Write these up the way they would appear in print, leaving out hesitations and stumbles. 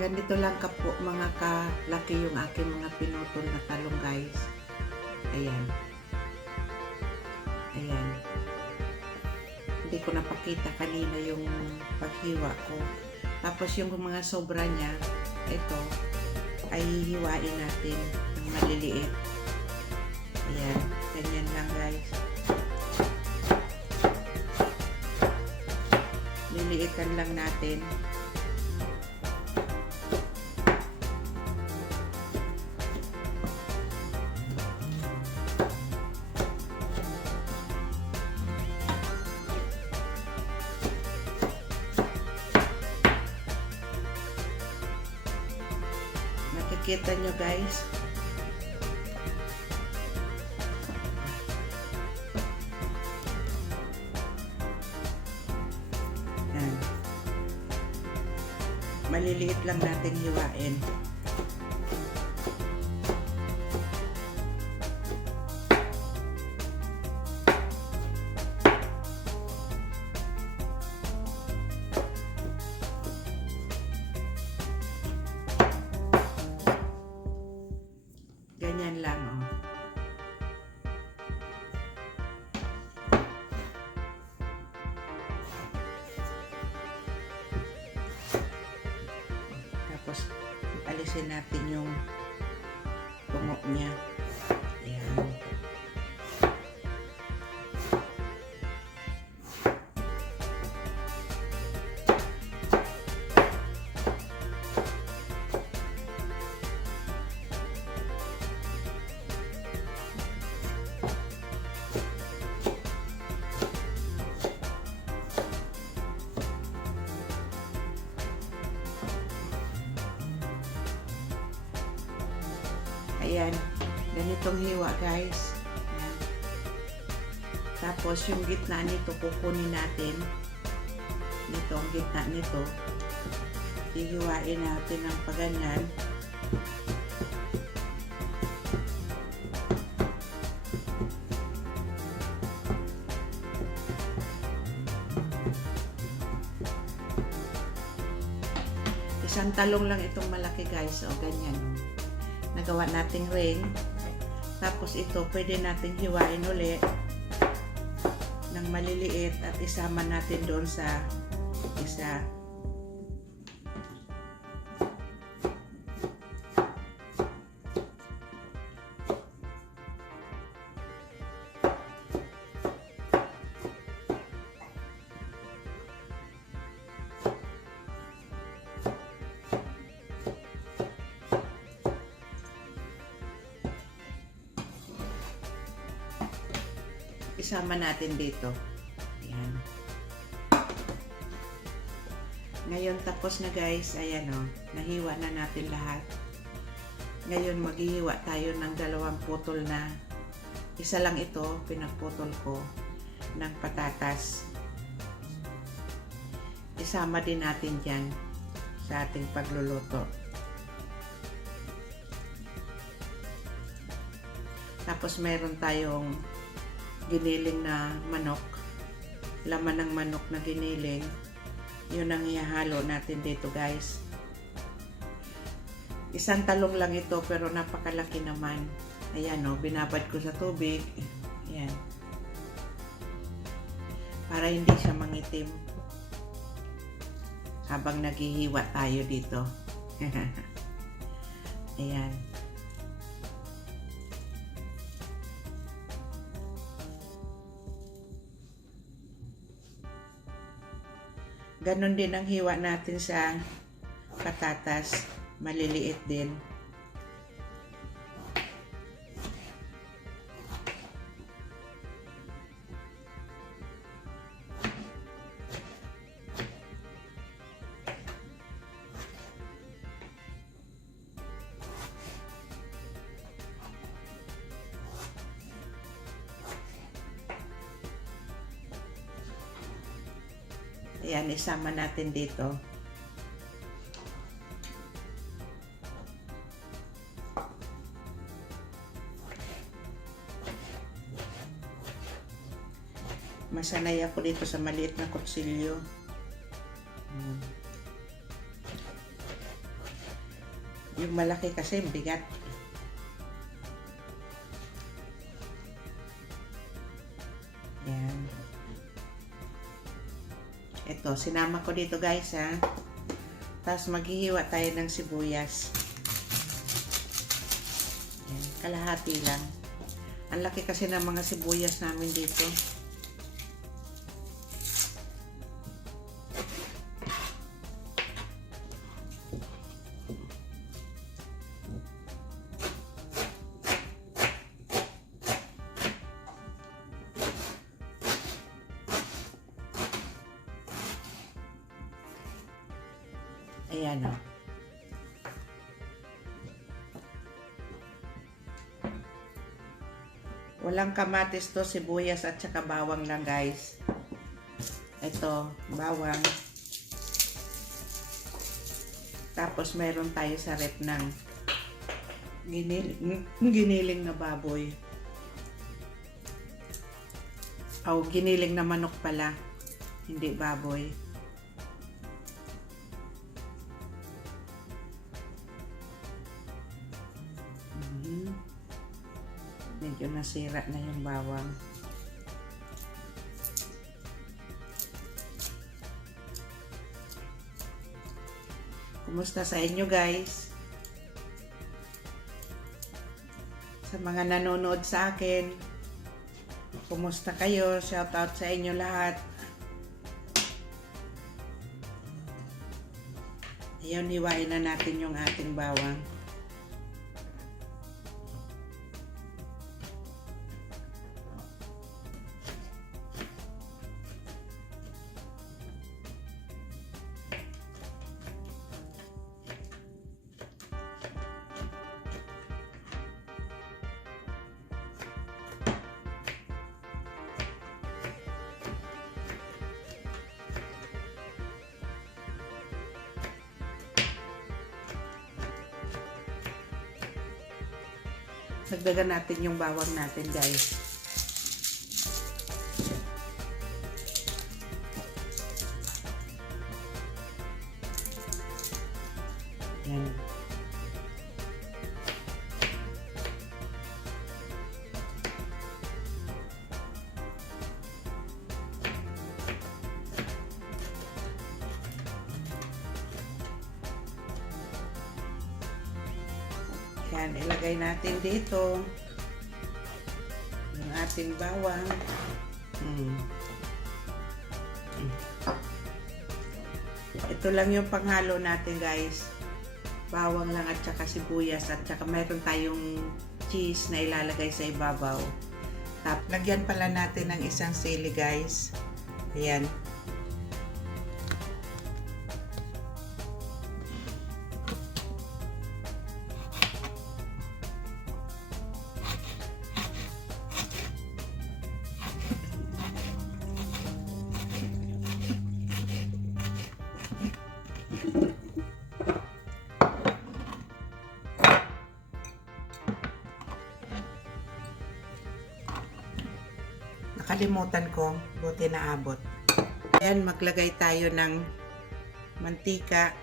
Ganito lang ka po mga kalaki yung aking mga pinutol na talong guys. Ayan. Ayan. Hindi ko napakita kanina yung paghiwa ko. Tapos yung mga sobra niya, ito, ay hihiwain natin ng maliliit. Ayan. Ganyan lang guys. Liliitan lang natin. Nakikita nyo guys. Yan. Maliliit lang natin hiwain. Ganyan lang, oh. Tapos, alisin natin yung tungo niya. Ayan. Ayan, ganitong hiwa guys. Ayan. Tapos yung gitna nito kukunin natin. Nito, ang gitna nito. Hihiwain natin ng paganyan. Isang talong lang itong malaki guys. O, ganyan. Nagawa nating ring. Tapos ito, pwede nating hiwain uli ng maliliit at isama natin doon sa isa. Isama natin dito. Ayan. Ngayon tapos na guys. Ayan o. Nahiwa na natin lahat. Ngayon maghihiwa tayo ng dalawang putol na. Isa lang ito. Pinagputol ko ng patatas. Isama din natin dyan sa ating pagluluto. Tapos meron tayong giniling na manok, laman ng manok na giniling, yun ang ihahalo natin dito guys. Isang talong lang ito pero napakalaki naman. Ayan o, binabad ko sa tubig. Ayan, para hindi siya mangitim habang naghihiwa tayo dito. Ayan. Ganon din ang hiwa natin sa patatas. Maliliit din. Ayan, isama natin dito. Masanay ako dito sa maliit na kutsilyo. Yung malaki kasi bigat. Yan. Ito, sinama ko dito guys ha. Tapos maghihiwa tayo ng sibuyas. Yan, kalahati lang. Ang laki kasi ng mga sibuyas namin dito. Ayan o. Walang kamatis to, sibuyas at saka bawang lang guys. Ito, bawang. Tapos meron tayo sa rep ng giniling na baboy. O, giniling na manok pala. Hindi baboy. Medyo nasira na yung bawang. Kumusta sa inyo guys? Sa mga nanonood sa akin, kumusta kayo? Shout out sa inyo lahat. Ayun, hiwain na natin yung ating bawang. Dagdagan natin yung bawang natin guys. Yan. Yan, ilagay natin dito yung ating bawang. Ito lang yung panghalo natin guys. Bawang lang at saka sibuyas at saka mayroon tayong cheese na ilalagay sa ibabaw. Tapos lagyan pala natin ng isang sili guys. Ayan. Nakalimutan ko, buti na abot. Ayan, maglagay tayo ng mantika.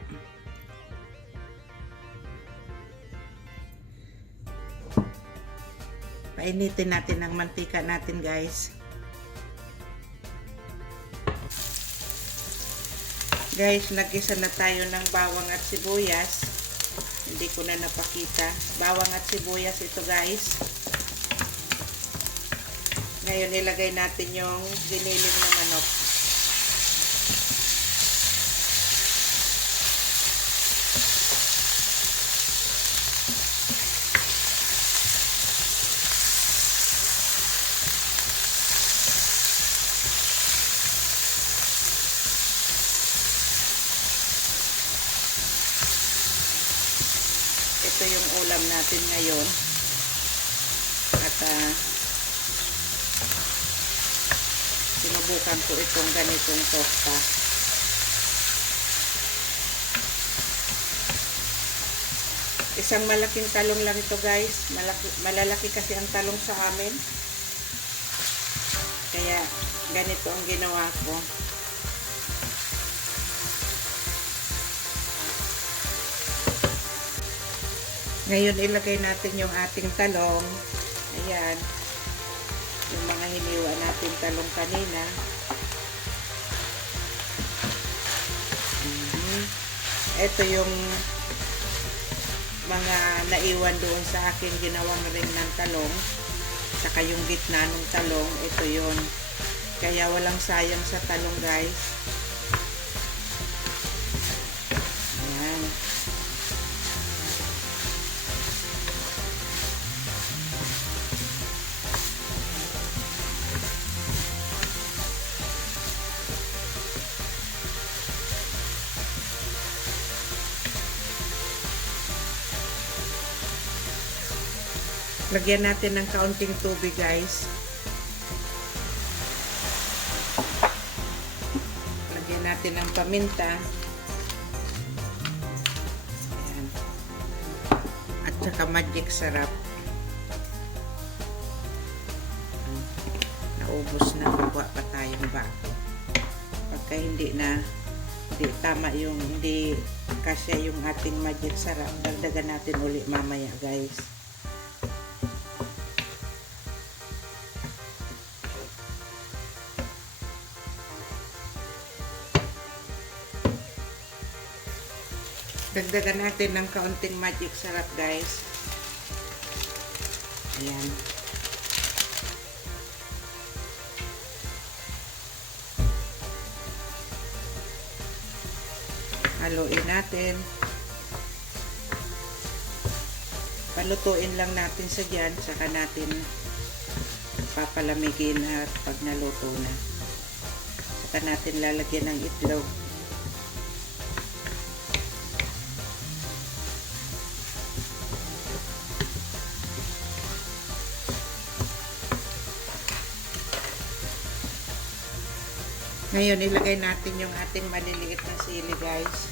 Painitin natin ang mantika natin guys. Guys, nag-isa na tayo ng bawang at sibuyas. Hindi ko na napakita. Bawang at sibuyas ito guys. Ngayon, ilagay natin yung giniling na manok. Ito yung ulam natin ngayon. At sinubukan ko itong ganitong tosta. Isang malaking talong lang ito guys. Malalaki kasi ang talong sa amin. Kaya ganito ang ginawa ko. Ngayon ilagay natin yung ating talong. Ayan. Yung mga hiniwa natin talong kanina. Ito yung mga naiwan doon sa akin ginawang ring ng talong. Saka yung gitna ng talong. Ito yun. Kaya walang sayang sa talong, guys. Ayan. Lagyan natin ng kaunting tubig, guys. Lagyan natin ng paminta. Ayan. At saka magic sarap. Naubos na, magwa pa tayong bago. Pagka hindi tama yung, hindi kasya yung ating magic sarap, dagdagan natin uli mamaya, guys. Dagdagan natin ng kaunting magic sarap, guys. Ayan. Haluin natin. Palutuin lang natin sa dyan, saka natin papalamigin at pag naluto na. Saka natin lalagyan ng itlog. Ngayon, ilagay natin yung ating maliliit na sili, guys.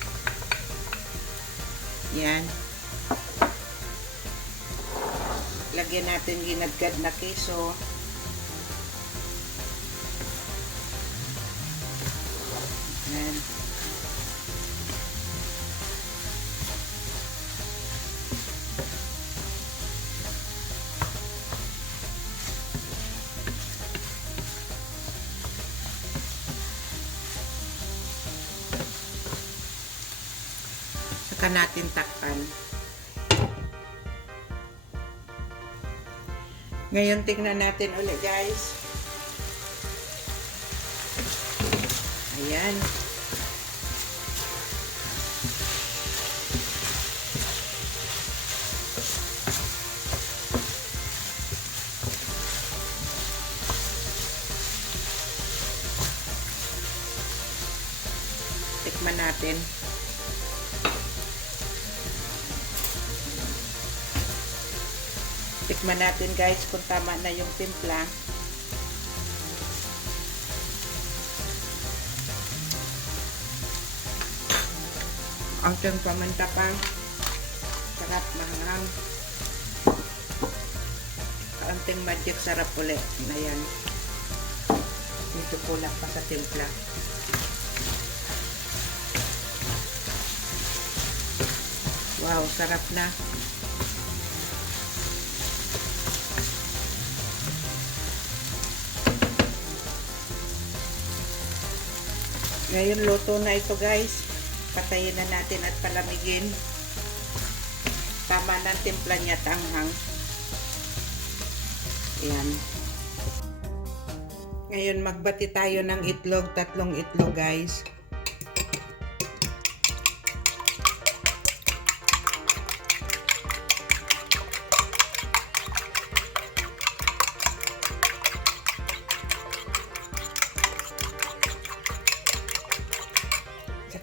Yan. Lagyan natin ginadgad na keso. Yan. Saka natin takpan. Ngayon tingnan natin ulit, guys. Ayan. Tikman natin. Tikman natin, guys, kung tama na yung timpla. Ang paminta pa. Sarap, mahanghang. Kaunting magic sarap ulit. Ayan. Dito kulang pa sa timpla. Wow, sarap na. Ngayon, luto na ito, guys. Patayin na natin at palamigin. Tama ng timpla niya, tanghang. Ayan. Ngayon, magbati tayo ng itlog. 3 itlog, guys.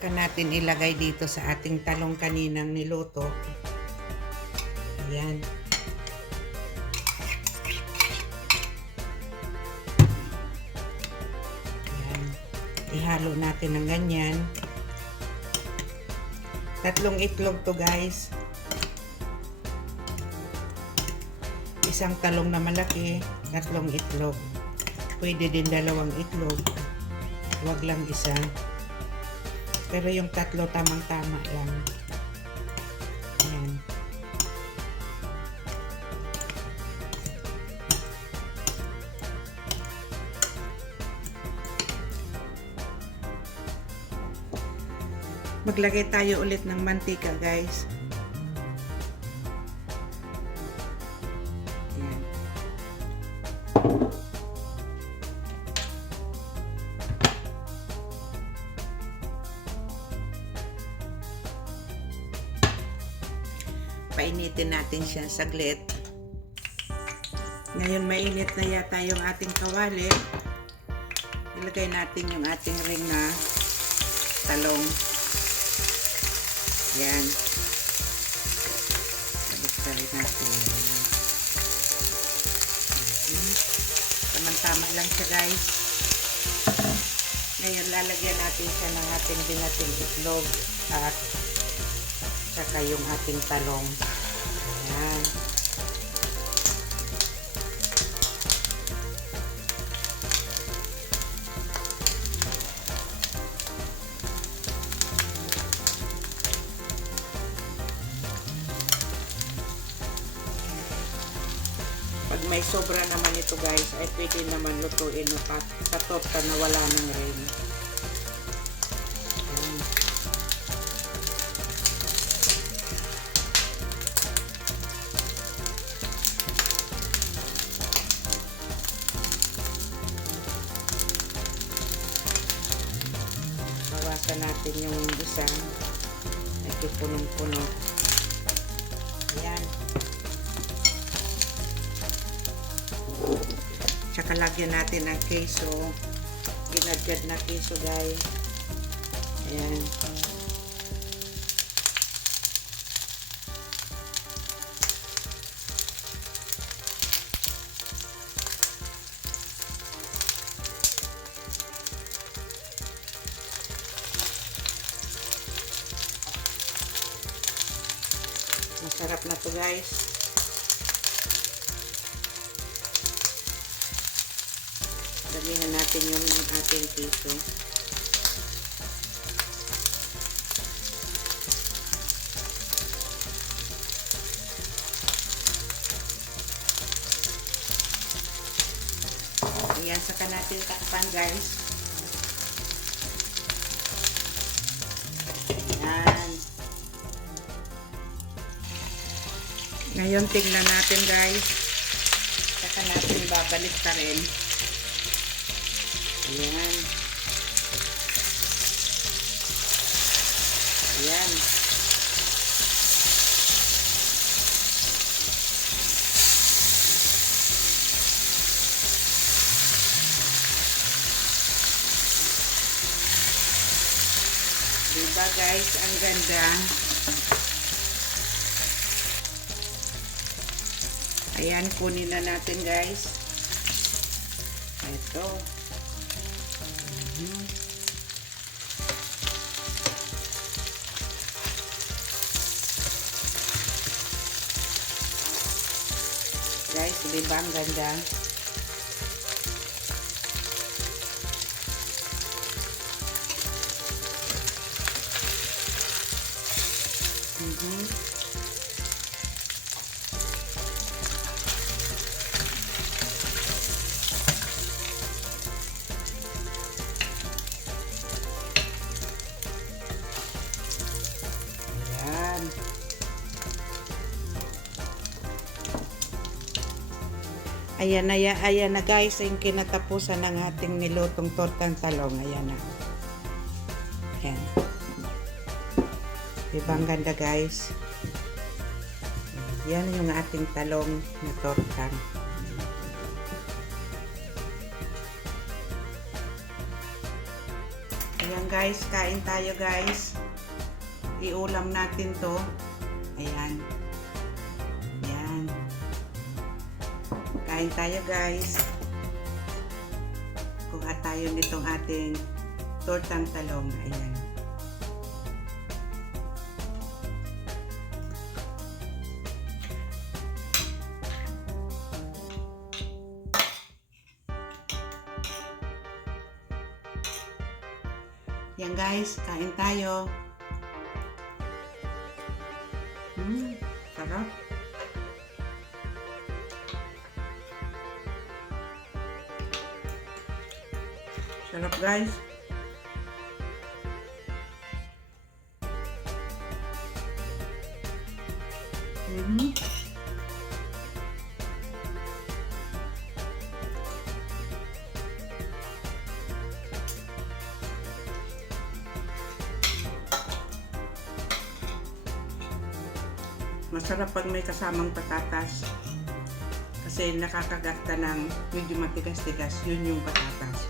Saka natin ilagay dito sa ating talong kaninang niluto. Ayan. Ayan. Ihalo natin ng ganyan. 3 itlog to, guys. Isang talong na malaki, 3 itlog. Pwede din 2 itlog. Huwag lang isa. Pero yung 3 tamang-tama lang. Ayan. Maglagay tayo ulit ng mantika, guys. Ayan. Painitin natin siya saglit. Ngayon mainit na yata yung ating kawali. Ilagay natin yung ating ring na talong. Yan. Balik-balik natin. Tama-tama lang siya, guys. Ngayon, lalagyan natin siya ng ating binating itlog at saka yung ating talong. Ayan. Pag may sobra naman ito, guys, ay pwede naman lutuin sa torta na wala ng ring. Bawasan natin yung isa. Ito punong-puno. Ayan. Tsaka lagyan natin ng keso. Ginadjad na keso, guys. Ayan. Masarap na to, guys. Lagyan natin yung ating keso. Ayan, saka natin takpan, guys. Ayan. Ngayon, tingnan natin, guys. Saka natin babalik na rin. Ayan. Ayan. Diba, guys? Ang ganda. Ayan, kunin na natin, guys. Ito. Guys, diba ang ganda? Ayan na guys, yung kinatapusan ng ating nilutong tortang talong. Ayan na. Ayan. Diba ang ganda, guys? Yan yung ating talong na tortang. Ayan, guys, kain tayo, guys. Iulam natin to. Ayan. Ayan. Kain tayo, guys. Kuha tayo nitong ating tortang talong. Ayan. Yan, guys, kain tayo. Sarap. Sarap, guys. Masarap pag may kasamang patatas. Kasi nakakagat ka ng medyo matigas-tigas. Yun yung patatas.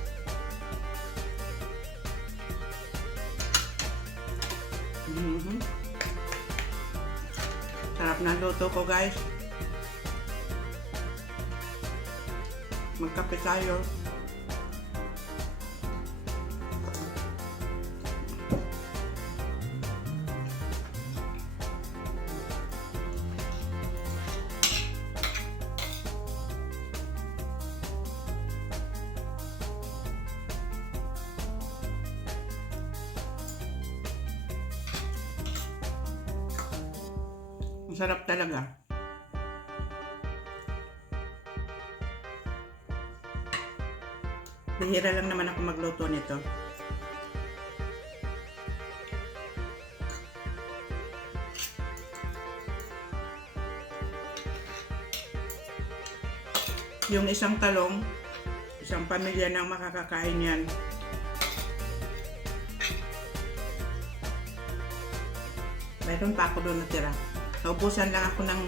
Sarap na luto ko, guys. Magkape tayo. Masarap talaga. Bihira lang naman ako magluto nito. Yung isang talong, isang pamilya nang makakakain yan. Mayroon pa ako doon natira. Naubusan lang ako ng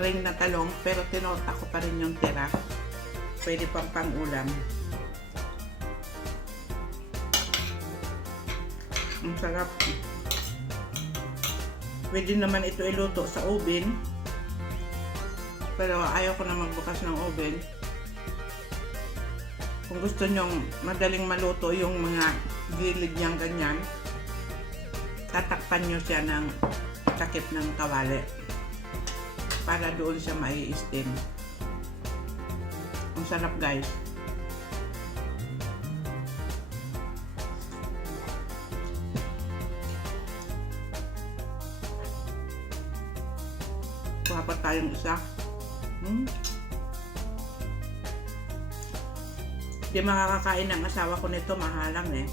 ring na talong, pero tinorta ko pa rin yung tira. Pwede pang pang-ulam. Ang sarap. Pwede naman ito iluto sa oven. Pero ayaw ko na magbukas ng oven. Kung gusto nyong madaling maluto yung mga gilid niyang ganyan, tatakpan nyo siya ng takip ng kawali para doon siya mai-steam. Ang sarap, guys. Kuha pa tayong isa. Hindi makakakain ng asawa ko nito, mahalang eh.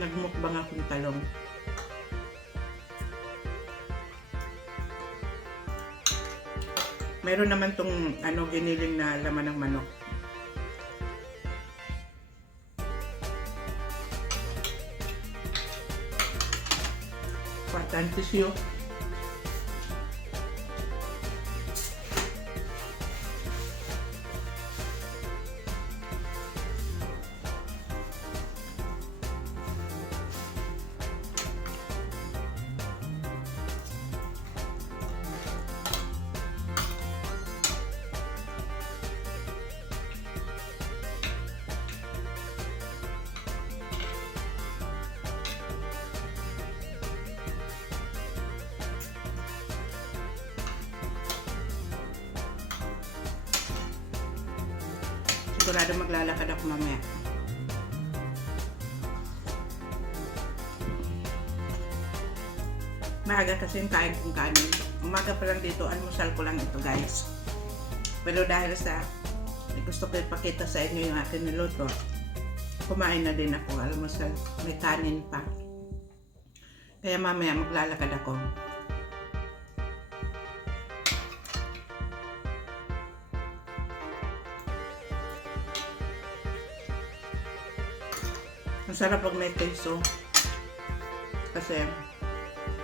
Nagmukbang akong talong. Meron naman tong giniling na laman ng manok. Patan tissue. Sigurado maglalakad ako mamaya. Maaga kasi yung kain kong kanin. Umaga pa lang dito, almusal ko lang ito, guys. Pero dahil sa gusto ko ipakita sa inyo yung akin niluto, kumain na din ako almusal. May kanin pa. Kaya mamaya maglalakad ako. Ang sarap pag may keso kasi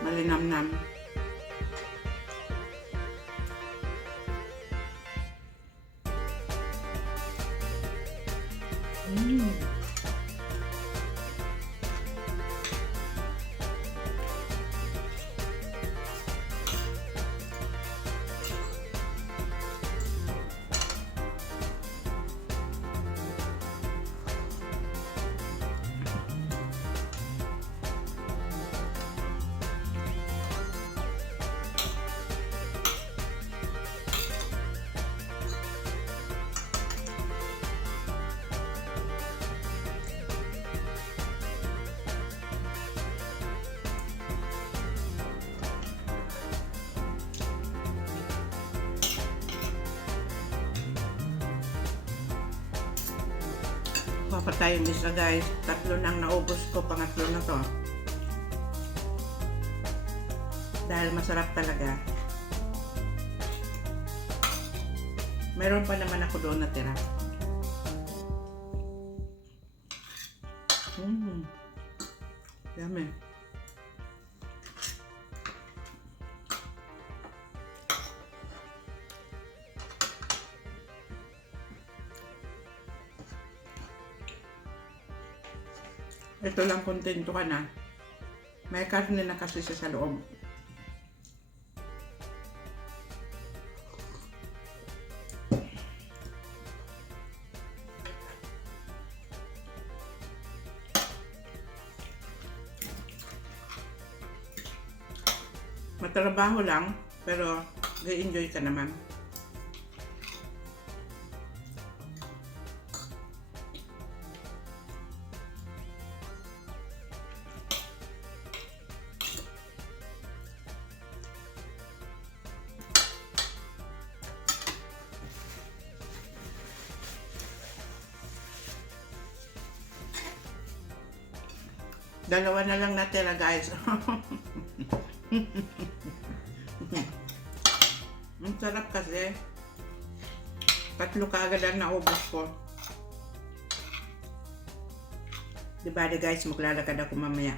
malinamnam. Kuha pa tayong isa, guys. 3 nang naubos ko, pangatlo na to. Dahil masarap talaga. Meron pa naman ako doon natira. Yummy. Ito lang, kontento ka na. May karne na kasi siya sa loob. Matrabaho lang, pero i-enjoy ka naman. Dalawa na lang natira, guys. Ang sarap kasi. 3 kaagad ang naubos ko. Diba guys, maglalakad ako mamaya.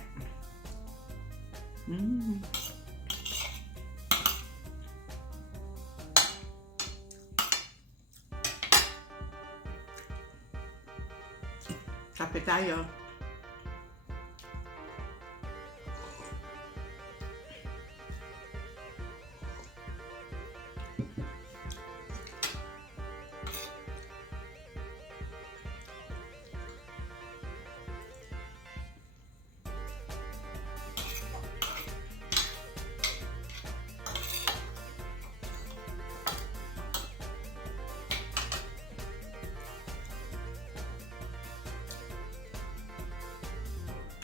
Kape tayo.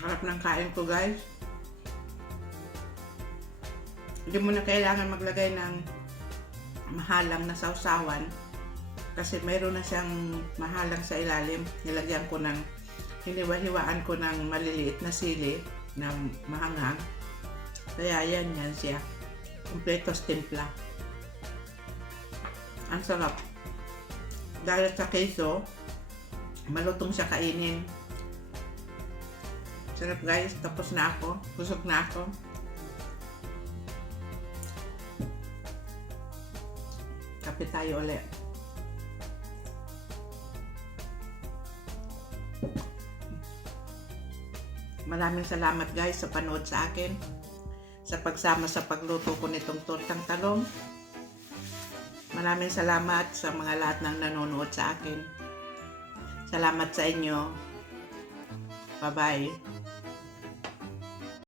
Harap ng kain ko, guys. Hindi mo na kailangan maglagay ng mahalang na sausawan kasi mayroon na siyang mahalang sa ilalim. Nilagyan ko ng, hiniwa-hiwaan ko ng maliliit na sili na mahanghang. Kaya yan siya. Kompletos timpla. Ang sarap. Dahil sa queso, malutong siya kainin. Sarap, guys. Tapos na ako. Busog na ako. Kape tayo ulit. Maraming salamat, guys, sa panood sa akin. Sa pagsama sa pagluto ko nitong tortang talong. Maraming salamat sa mga lahat ng nanonood sa akin. Salamat sa inyo. Bye-bye.